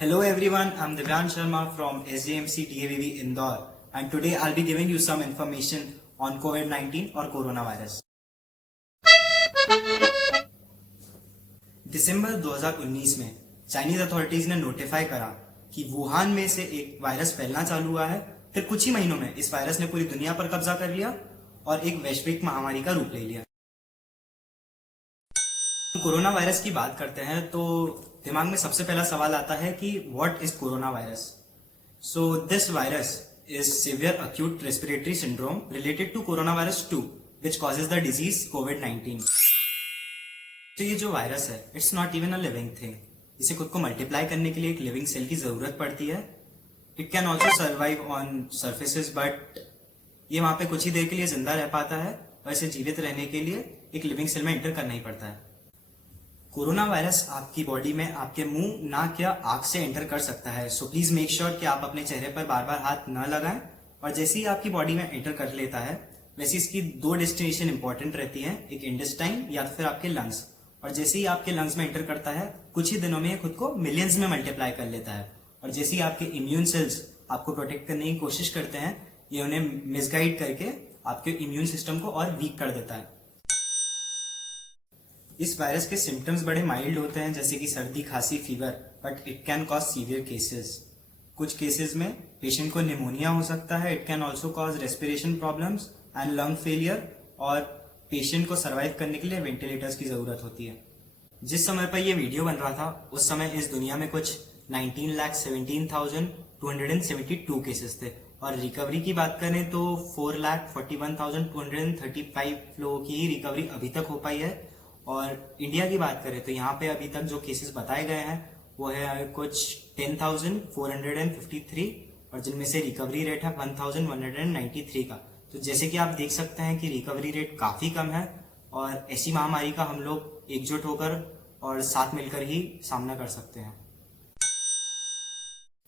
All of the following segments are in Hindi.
Hello everyone, I'm Divyan Sharma from SJMC DAVV Indore, and today I'll be giving you some information on COVID-19 or coronavirus. दिसंबर 2019 में चाइनीज अथॉरिटीज ने नोटिफाई करा कि वुहान में से एक वायरस फैलना चालू हुआ है। फिर कुछ ही महीनों में इस वायरस ने पूरी दुनिया पर कब्जा कर लिया और एक वैश्विक महामारी का रूप ले लिया। कोरोना वायरस की बात करते हैं तो दिमाग में सबसे पहला सवाल आता है कि what is corona virus. So this virus is severe acute respiratory syndrome related to corona virus 2 which causes the disease कोविड-19। तो ये जो वायरस है it's not even a living thing. इसे खुद को मल्टीप्लाई करने के लिए एक लिविंग सेल की जरूरत पड़ती है। It can also survive on surfaces, but ये वहां पे कुछ ही देर के लिए जिंदा रह पाता है और इसे जीवित रहने के लिए एक लिविंग सेल में एंटर करना ही पड़ता है। कोरोना वायरस आपकी बॉडी में आपके मुंह, नाक या आंख से एंटर कर सकता है। सो प्लीज मेक श्योर कि आप अपने चेहरे पर बार बार हाथ न लगाएं, और जैसे ही आपकी बॉडी में एंटर कर लेता है वैसे इसकी दो डेस्टिनेशन इंपॉर्टेंट रहती है, एक इंटेस्टाइन या फिर आपके लंग्स। और जैसे ही आपके लंग्स में एंटर करता है कुछ ही दिनों में ये खुद को मिलियंस में मल्टीप्लाई कर लेता है, और जैसे ही आपके इम्यून सेल्स आपको प्रोटेक्ट करने की कोशिश करते हैं ये उन्हें मिसगाइड करके आपके इम्यून सिस्टम को और वीक कर देता है। इस वायरस के सिम्टम्स बड़े माइल्ड होते हैं, जैसे कि सर्दी, खांसी, fever, but it can cause severe cases. कुछ केसेस में पेशेंट को निमोनिया हो सकता है। It can also cause respiration problems and lung failure, और पेशेंट को सर्वाइव करने के लिए वेंटिलेटर्स की जरूरत होती है। जिस समय पर यह वीडियो बन रहा था उस समय इस दुनिया में कुछ 19,17,272 केसेस थे, और रिकवरी की बात करें तो 4,41,235 लोगों की ही रिकवरी अभी तक हो पाई है। और इंडिया की बात करें तो यहाँ पे अभी तक जो केसेस बताए गए हैं वो है कुछ 10,453, और जिनमें से रिकवरी रेट है 1,193 का। तो जैसे कि आप देख सकते हैं कि रिकवरी रेट काफी कम है, और ऐसी महामारी का हम लोग एकजुट होकर और साथ मिलकर ही सामना कर सकते हैं।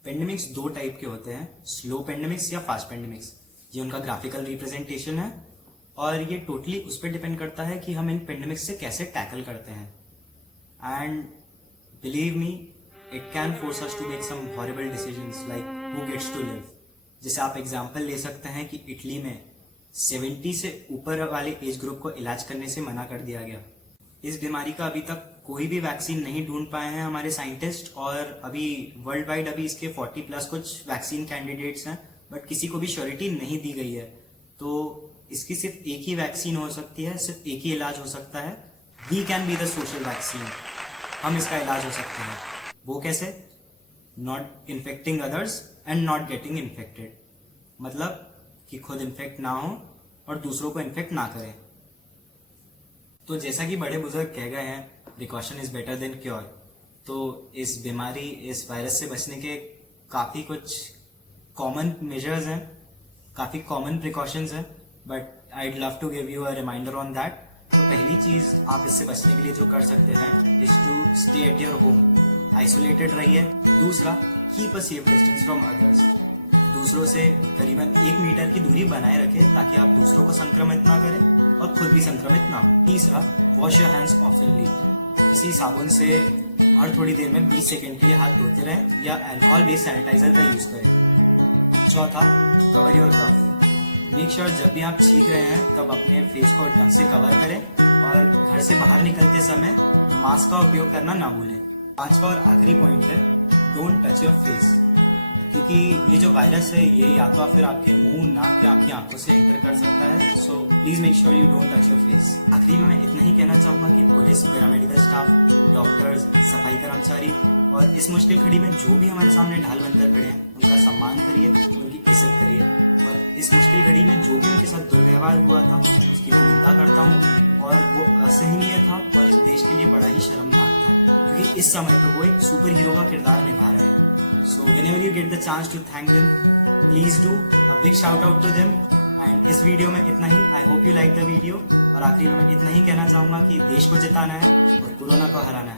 पेंडेमिक्स दो टाइप के होते हैं, स्लो पेंडेमिक्स या फास्ट पेंडेमिक्स। ये उनका ग्राफिकल रिप्रेजेंटेशन है, और ये टोटली उस पर डिपेंड करता है कि हम इन पेंडेमिक्स से कैसे टैकल करते हैं। And believe me, it can force us to make some horrible decisions like who gets to live. जैसे आप एग्जांपल ले सकते हैं कि इटली में 70 से ऊपर वाले एज ग्रुप को इलाज करने से मना कर दिया गया। इस बीमारी का अभी तक कोई भी वैक्सीन नहीं ढूंढ पाए हैं हमारे साइंटिस्ट, और अभी वर्ल्ड वाइड अभी इसके 40+ कुछ वैक्सीन कैंडिडेट्स हैं, बट किसी को भी श्योरिटी नहीं दी गई है। तो इसकी सिर्फ एक ही वैक्सीन हो सकती है, सिर्फ एक ही इलाज हो सकता है। We can be the social vaccine. हम इसका इलाज हो सकते हैं। वो कैसे? Not infecting others and not getting infected. मतलब कि खुद इन्फेक्ट ना हो और दूसरों को इन्फेक्ट ना करें। तो जैसा कि बड़े बुजुर्ग कह गए हैं, precaution is better than cure. तो इस बीमारी, इस वायरस से बचने के काफी कुछ कॉमन मेजर्स हैं, काफी कॉमन प्रिकॉशंस हैं, but I'd love to give you a reminder on that. तो पहली चीज आप इससे बचने के लिए जो कर सकते हैं is to stay at your home, isolated रहिए। दूसरा, keep a safe distance from others. दूसरों से करीबन 1 मीटर की दूरी बनाए रखें ताकि आप दूसरों को संक्रमित ना करें और खुद भी संक्रमित ना हो। तीसरा, वॉश योर हैंड्स ऑफनली। किसी साबुन से हर थोड़ी देर में 20 सेकेंड के लिए हाथ धोते रहें या अल्कोहल बेस्ड सैनिटाइजर का यूज करें। चौथा, cover your cough. Make sure जब भी आप छींक रहे हैं तब अपने फेस को ढंग से कवर करें, और घर से बाहर निकलते समय मास्क का उपयोग करना ना भूलें। पांचवा और आखिरी पॉइंट है, डोंट टच योर फेस, क्योंकि ये जो वायरस है ये या तो फिर आपके मुंह, नाक या आपकी आंखों से एंटर कर सकता है। So please make sure you don't touch your face. आखिरी में मैं इतना ही कहना चाहूंगा कि पुलिस, पैरामेडिकल स्टाफ, डॉक्टर्स, सफाई कर्मचारी और इस मुश्किल घड़ी में जो भी हमारे सामने ढाल बनकर खड़े हैं उनका सम्मान करिए, उनकी इज्जत करिए, और इस मुश्किल घड़ी में जो भी उनके साथ दुर्व्यवहार हुआ था उसकी मैं निंदा करता हूँ, और वो असहनीय था और इस देश के लिए बड़ा ही शर्मनाक था, क्योंकि इस समय पर वो एक सुपर हीरो का किरदार निभा रहे हैं। So whenever you get the chance to thank them, please do a big shout out to them. And इस वीडियो में इतना ही। I hope you like the video। और आखिरी में मैं इतना ही कहना चाहूंगा कि देश को जिताना है और कोरोना को हराना है।